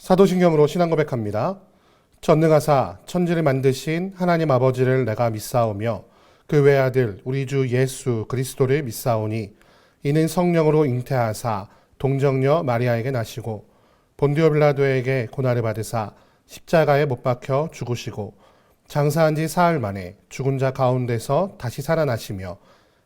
사도신경으로 신앙 고백합니다. 전능하사 천지를 만드신 하나님 아버지를 내가 믿사오며 그 외아들 우리 주 예수 그리스도를 믿사오니 이는 성령으로 잉태하사 동정녀 마리아에게 나시고 본디오 빌라도에게 고난을 받으사 십자가에 못 박혀 죽으시고 장사한 지 사흘 만에 죽은 자 가운데서 다시 살아나시며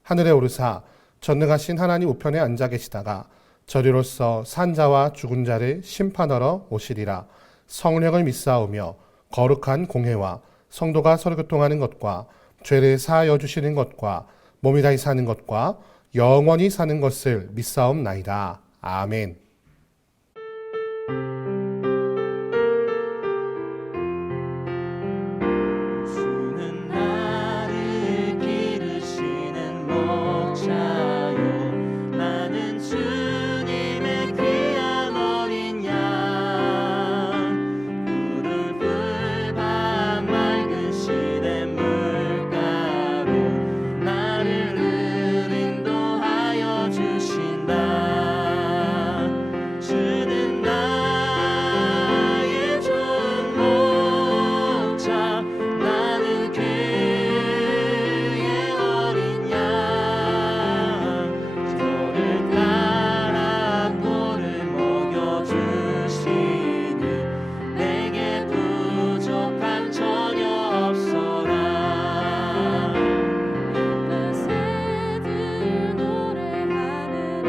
하늘에 오르사 전능하신 하나님 우편에 앉아 계시다가 저리로서 산자와 죽은 자를 심판하러 오시리라. 성령을 믿사오며 거룩한 공회와 성도가 서로 교통하는 것과 죄를 사하여 주시는 것과 몸이 다시 사는 것과 영원히 사는 것을 믿사옵나이다. 아멘. 주는 나를 기르시는 목자요, 나는 주님의 귀한 어린 양. 푸른 풀밭 맑은 시냇물가로 나를 인도하여 주신다. 주는 나의 좋은 목자, 나는 그의 어린 양. 저를 따라 꼴을 먹여주시니 내게 부족한 전혀 없어라. 예쁜 새들 노래하는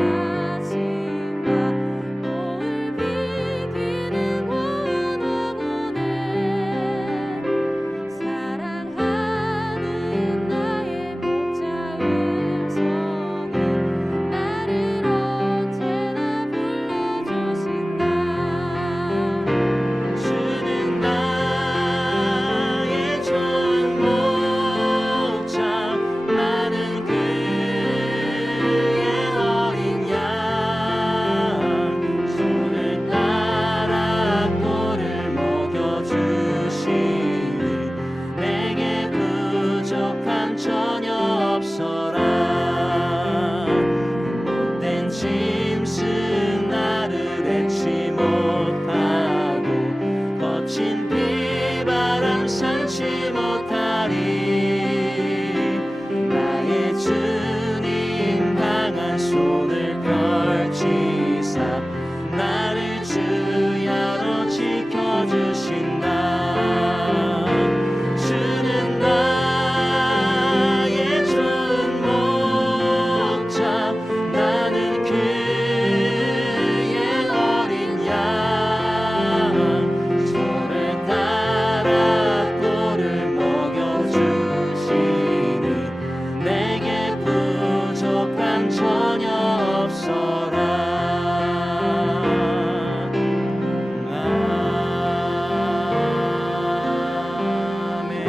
아침과 노을 비기는 고운 오후에 사랑하는 나의 목자 음성은 나를 언제나 불러주신다. 주는 나의 좋은 목자, 나는 그의 어린 양. 손을 따라 꼴을 먹여주시니 내게 부족한 전혀 없어라. 못된 짐승 나를 해치 못하고 거친 비바람 상치 못하리. 나의 주님 강한 손을 펼치사 나를 주야로 지켜주신다. 주는 나의 좋은 목자, 나는 그의 어린 양. 저를 따라 꼴을 먹여주시니 내게 부족한 전혀 없어라. 아멘.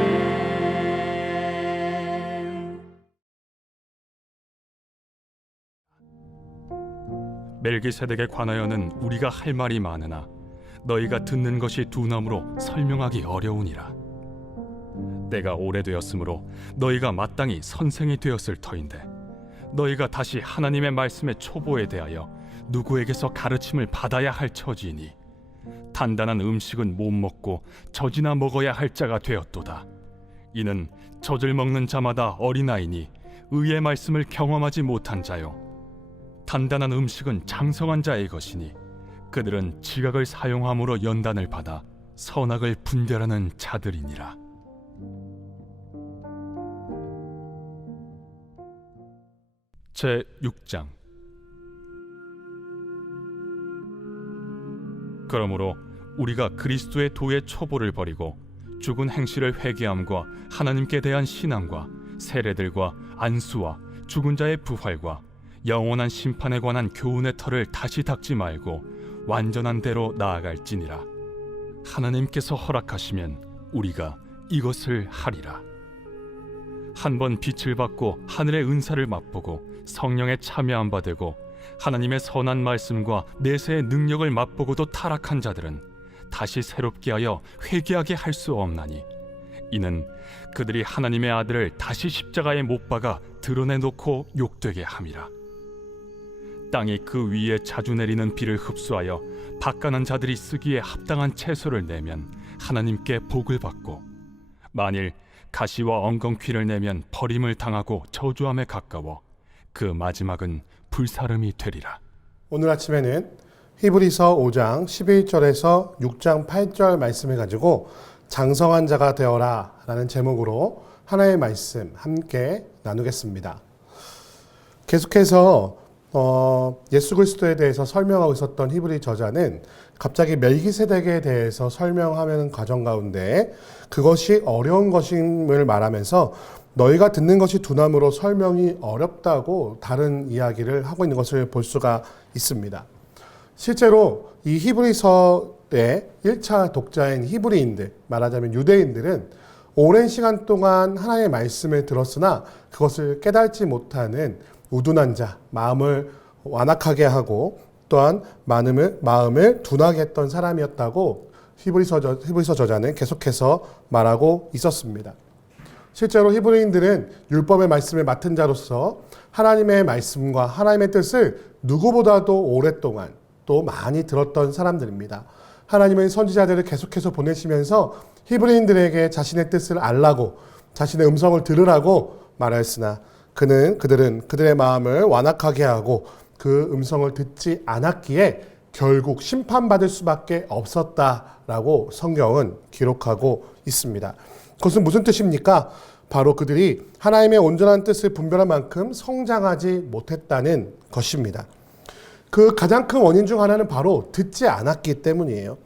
멜기세덱에 관하여는 우리가 할 말이 많으나 너희가 듣는 것이 둔함으로 설명하기 어려우니라. 때가 오래되었으므로 너희가 마땅히 선생이 되었을 터인데 너희가 다시 하나님의 말씀의 초보에 대하여 누구에게서 가르침을 받아야 할 처지이니 단단한 음식은 못 먹고 젖이나 먹어야 할 자가 되었도다. 이는 젖을 먹는 자마다 어린아이니 의의 말씀을 경험하지 못한 자요, 단단한 음식은 장성한 자의 것이니 그들은 지각을 사용함으로 연단을 받아 선악을 분별하는 자들이니라. 제 6장. 그러므로 우리가 그리스도의 도의 초보를 버리고 죽은 행실을 회개함과 하나님께 대한 신앙과 세례들과 안수와 죽은 자의 부활과 영원한 심판에 관한 교훈의 털을 다시 닦지 말고 완전한 대로 나아갈지니라. 하나님께서 허락하시면 우리가 이것을 하리라. 한번 빛을 받고 하늘의 은사를 맛보고 성령에 참여한 바 되고 하나님의 선한 말씀과 내세의 능력을 맛보고도 타락한 자들은 다시 새롭게 하여 회개하게 할 수 없나니, 이는 그들이 하나님의 아들을 다시 십자가에 못 박아 드러내놓고 욕되게 함이라. 땅이 그 위에 자주 내리는 비를 흡수하여 밭가난 자들이 쓰기에 합당한 채소를 내면 하나님께 복을 받고, 만일 가시와 엉겅퀴를 내면 버림을 당하고 저주함에 가까워 그 마지막은 불사름이 되리라. 오늘 아침에는 히브리서 5장 11절에서 6장 8절 말씀을 가지고 장성한 자가 되어라 라는 제목으로 하나의 말씀 함께 나누겠습니다. 계속해서 예수 그리스도에 대해서 설명하고 있었던 히브리 저자는 갑자기 멜기세덱에 대해서 설명하는 과정 가운데 그것이 어려운 것임을 말하면서 너희가 듣는 것이 두나무로 설명이 어렵다고 다른 이야기를 하고 있는 것을 볼 수가 있습니다. 실제로 이 히브리서의 1차 독자인 히브리인들, 말하자면 유대인들은 오랜 시간 동안 하나님의 말씀을 들었으나 그것을 깨닫지 못하는 우둔한 자, 마음을 완악하게 하고 또한 마음을 둔하게 했던 사람이었다고 히브리서 저자는 계속해서 말하고 있었습니다. 실제로 히브리인들은 율법의 말씀을 맡은 자로서 하나님의 말씀과 하나님의 뜻을 누구보다도 오랫동안 또 많이 들었던 사람들입니다. 하나님은 선지자들을 계속해서 보내시면서 히브리인들에게 자신의 뜻을 알라고, 자신의 음성을 들으라고 말하였으나 그들은 그들의 마음을 완악하게 하고 그 음성을 듣지 않았기에 결국 심판받을 수밖에 없었다라고 성경은 기록하고 있습니다. 그것은 무슨 뜻입니까? 바로 그들이 하나님의 온전한 뜻을 분별할 만큼 성장하지 못했다는 것입니다. 그 가장 큰 원인 중 하나는 바로 듣지 않았기 때문이에요.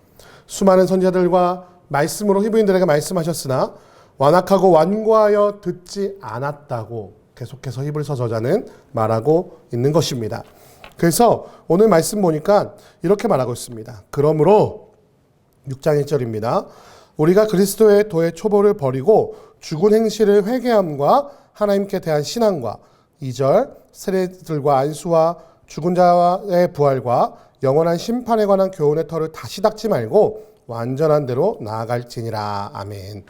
수많은 선지자들과 말씀으로 히브리인들에게 말씀하셨으나 완악하고 완고하여 듣지 않았다고 계속해서 히브리서 저자는 말하고 있는 것입니다. 그래서 오늘 말씀 보니까 이렇게 말하고 있습니다. 그러므로 6장 1절입니다. 우리가 그리스도의 도의 초보를 버리고 죽은 행실을 회개함과 하나님께 대한 신앙과 2절 세례들과 안수와 죽은 자의 부활과 영원한 심판에 관한 교훈의 털을 다시 닦지 말고 완전한 대로 나아갈지니라. 아멘.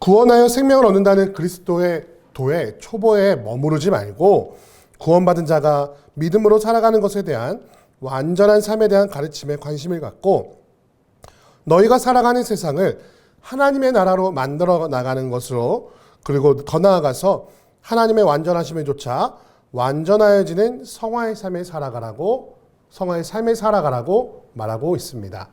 구원하여 생명을 얻는다는 그리스도의 도의 초보에 머무르지 말고 구원받은 자가 믿음으로 살아가는 것에 대한 완전한 삶에 대한 가르침에 관심을 갖고 너희가 살아가는 세상을 하나님의 나라로 만들어 나가는 것으로, 그리고 더 나아가서 하나님의 완전하심을 좇아 완전하여지는 성화의 삶을 살아가라고 말하고 있습니다.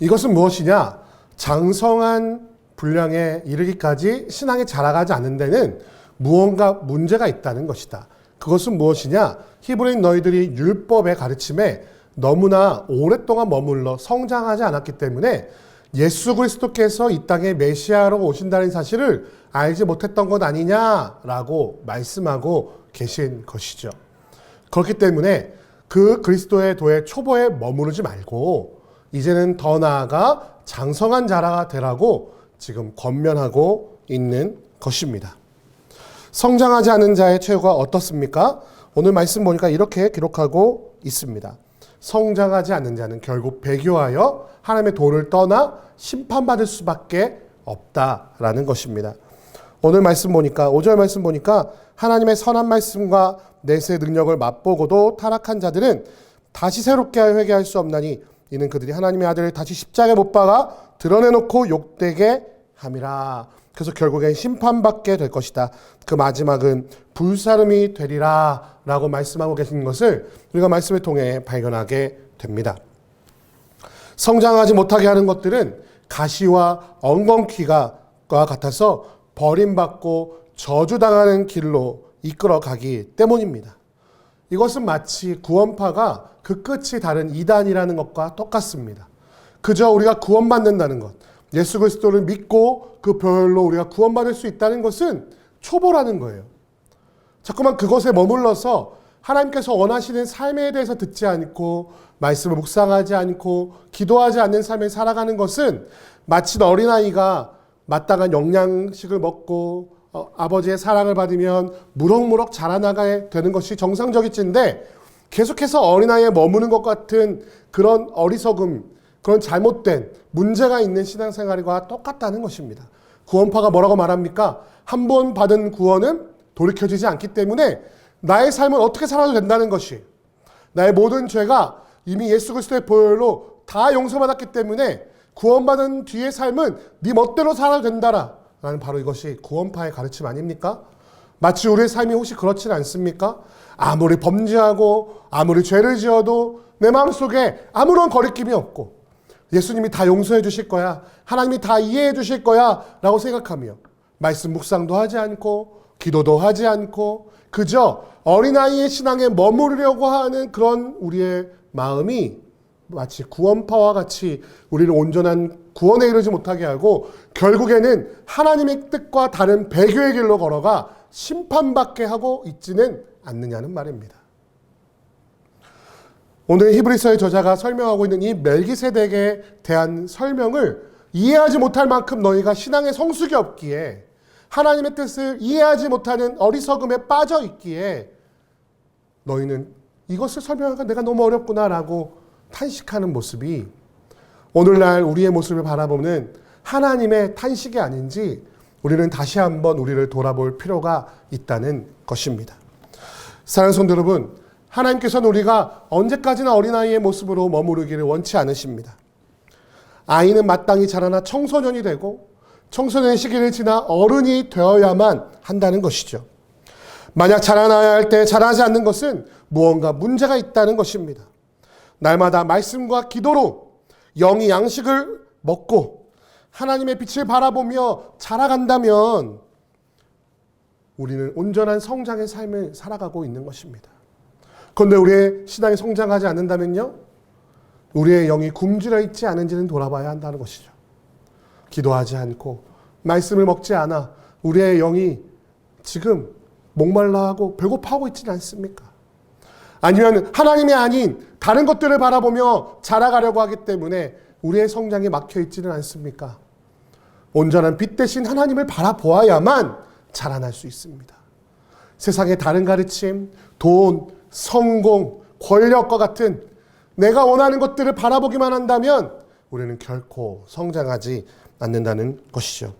이것은 무엇이냐? 장성한 분량에 이르기까지 신앙이 자라가지 않는 데는 무언가 문제가 있다는 것이다. 그것은 무엇이냐? 히브리인 너희들이 율법의 가르침에 너무나 오랫동안 머물러 성장하지 않았기 때문에 예수 그리스도께서 이 땅에 메시아로 오신다는 사실을 알지 못했던 것 아니냐라고 말씀하고 계신 것이죠. 그렇기 때문에 그 그리스도의 도의 초보에 머무르지 말고 이제는 더 나아가 장성한 자가 되라고 지금 권면하고 있는 것입니다. 성장하지 않은 자의 최후가 어떻습니까? 오늘 말씀 보니까 이렇게 기록하고 있습니다. 성장하지 않는 자는 결국 배교하여 하나님의 도를 떠나 심판받을 수밖에 없다라는 것입니다. 오늘 말씀 보니까 5절 말씀 보니까 하나님의 선한 말씀과 내세의 능력을 맛보고도 타락한 자들은 다시 새롭게 회개할 수 없나니 이는 그들이 하나님의 아들을 다시 십자가에 못 박아 드러내놓고 욕되게 함이라. 그래서 결국엔 심판받게 될 것이다. 그 마지막은 불사름이 되리라 라고 말씀하고 계신 것을 우리가 말씀을 통해 발견하게 됩니다. 성장하지 못하게 하는 것들은 가시와 엉겅퀴가 같아서 버림받고 저주당하는 길로 이끌어가기 때문입니다. 이것은 마치 구원파가 그 끝이 다른 이단이라는 것과 똑같습니다. 그저 우리가 구원받는다는 것, 예수 그리스도를 믿고 그 별로 우리가 구원받을 수 있다는 것은 초보라는 거예요. 자꾸만 그것에 머물러서 하나님께서 원하시는 삶에 대해서 듣지 않고 말씀을 묵상하지 않고 기도하지 않는 삶을 살아가는 것은 마치 어린아이가 마땅한 영양식을 먹고 아버지의 사랑을 받으면 무럭무럭 자라나가야 되는 것이 정상적일진데 계속해서 어린아이에 머무는 것 같은 그런 어리석음, 그런 잘못된 문제가 있는 신앙생활과 똑같다는 것입니다. 구원파가 뭐라고 말합니까? 한 번 받은 구원은 돌이켜지지 않기 때문에 나의 삶은 어떻게 살아도 된다는 것이, 나의 모든 죄가 이미 예수 그리스도의 보혈로 다 용서받았기 때문에 구원받은 뒤의 삶은 네 멋대로 살아도 된다라 라는 바로 이것이 구원파의 가르침 아닙니까? 마치 우리의 삶이 혹시 그렇지는 않습니까? 아무리 범죄하고 아무리 죄를 지어도 내 마음속에 아무런 거리낌이 없고 예수님이 다 용서해 주실 거야, 하나님이 다 이해해 주실 거야 라고 생각하며 말씀 묵상도 하지 않고 기도도 하지 않고 그저 어린아이의 신앙에 머무르려고 하는 그런 우리의 마음이 마치 구원파와 같이 우리를 온전한 구원에 이르지 못하게 하고 결국에는 하나님의 뜻과 다른 배교의 길로 걸어가 심판받게 하고 있지는 않느냐는 말입니다. 오늘 히브리서의 저자가 설명하고 있는 이 멜기세덱에 대한 설명을 이해하지 못할 만큼 너희가 신앙의 성숙이 없기에 하나님의 뜻을 이해하지 못하는 어리석음에 빠져 있기에 너희는 이것을 설명하기가 내가 너무 어렵구나라고 탄식하는 모습이 오늘날 우리의 모습을 바라보는 하나님의 탄식이 아닌지 우리는 다시 한번 우리를 돌아볼 필요가 있다는 것입니다. 사랑하는 성도 여러분, 하나님께서는 우리가 언제까지나 어린아이의 모습으로 머무르기를 원치 않으십니다. 아이는 마땅히 자라나 청소년이 되고 청소년 시기를 지나 어른이 되어야만 한다는 것이죠. 만약 자라나야 할 때 자라지 않는 것은 무언가 문제가 있다는 것입니다. 날마다 말씀과 기도로 영이 양식을 먹고 하나님의 빛을 바라보며 자라간다면 우리는 온전한 성장의 삶을 살아가고 있는 것입니다. 그런데 우리의 신앙이 성장하지 않는다면요, 우리의 영이 굶주려 있지 않은지는 돌아봐야 한다는 것이죠. 기도하지 않고 말씀을 먹지 않아 우리의 영이 지금 목말라하고 배고파하고 있지는 않습니까? 아니면 하나님이 아닌 다른 것들을 바라보며 자라가려고 하기 때문에 우리의 성장이 막혀 있지는 않습니까? 온전한 빛 대신 하나님을 바라보아야만 자라날 수 있습니다. 세상의 다른 가르침, 돈, 성공, 권력과 같은 내가 원하는 것들을 바라보기만 한다면 우리는 결코 성장하지 않는다는 것이죠.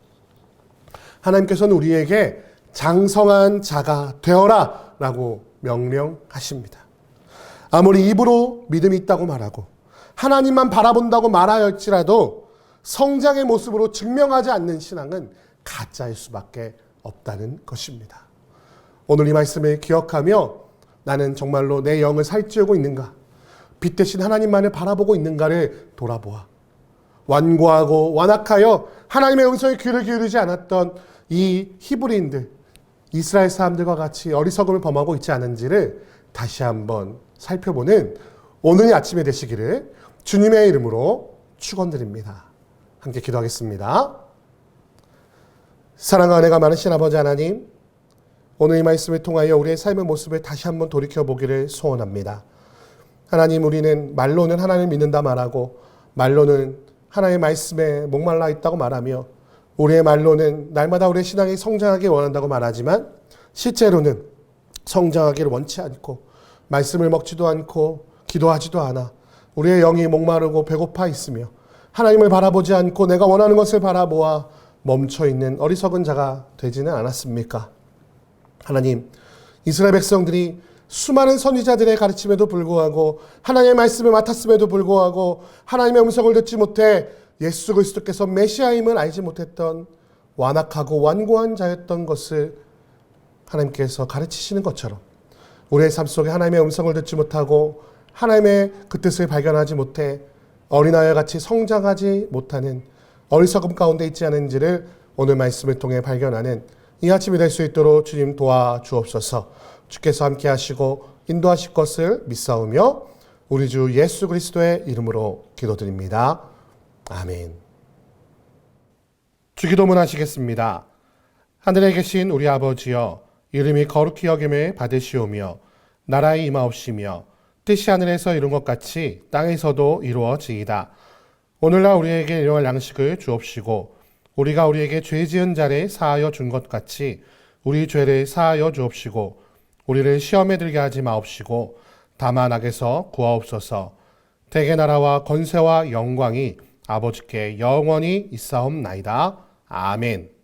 하나님께서는 우리에게 장성한 자가 되어라 라고 명령하십니다. 아무리 입으로 믿음이 있다고 말하고 하나님만 바라본다고 말하였지라도 성장의 모습으로 증명하지 않는 신앙은 가짜일 수밖에 없다는 것입니다. 오늘 이 말씀을 기억하며 나는 정말로 내 영을 살찌우고 있는가, 빛 대신 하나님만을 바라보고 있는가를 돌아보아 완고하고 완악하여 하나님의 음성에 귀를 기울이지 않았던 이 히브리인들, 이스라엘 사람들과 같이 어리석음을 범하고 있지 않은지를 다시 한번 살펴보는 오늘 아침에 되시기를 주님의 이름으로 축원드립니다. 함께 기도하겠습니다. 사랑과 은혜가 많으신 아버지 하나님, 오늘 이 말씀을 통하여 우리의 삶의 모습을 다시 한번 돌이켜보기를 소원합니다. 하나님, 우리는 말로는 하나님을 믿는다 말하고 말로는 하나님의 말씀에 목말라 있다고 말하며 우리의 말로는 날마다 우리의 신앙이 성장하기 원한다고 말하지만 실제로는 성장하기를 원치 않고 말씀을 먹지도 않고 기도하지도 않아 우리의 영이 목마르고 배고파 있으며 하나님을 바라보지 않고 내가 원하는 것을 바라보아 멈춰있는 어리석은 자가 되지는 않았습니까? 하나님, 이스라엘 백성들이 수많은 선지자들의 가르침에도 불구하고 하나님의 말씀을 맡았음에도 불구하고 하나님의 음성을 듣지 못해 예수 그리스도께서 메시아임을 알지 못했던 완악하고 완고한 자였던 것을 하나님께서 가르치시는 것처럼 우리의 삶 속에 하나님의 음성을 듣지 못하고 하나님의 그 뜻을 발견하지 못해 어린아이와 같이 성장하지 못하는 어리석음 가운데 있지 않은지를 오늘 말씀을 통해 발견하는 이 아침이 될 수 있도록 주님 도와주옵소서. 주께서 함께 하시고 인도하실 것을 믿사오며 우리 주 예수 그리스도의 이름으로 기도드립니다. 아멘. 주기도문 하시겠습니다. 하늘에 계신 우리 아버지여, 이름이 거룩히 여김을 받으시오며 나라의 임하옵시며 뜻이 하늘에서 이룬 것 같이 땅에서도 이루어지이다. 오늘날 우리에게 일용할 양식을 주옵시고 우리가 우리에게 죄 지은 자를 사하여 준 것 같이 우리 죄를 사하여 주옵시고 우리를 시험에 들게 하지 마옵시고 다만 악에서 구하옵소서. 대개 나라와 권세와 영광이 아버지께 영원히 있사옵나이다. 아멘.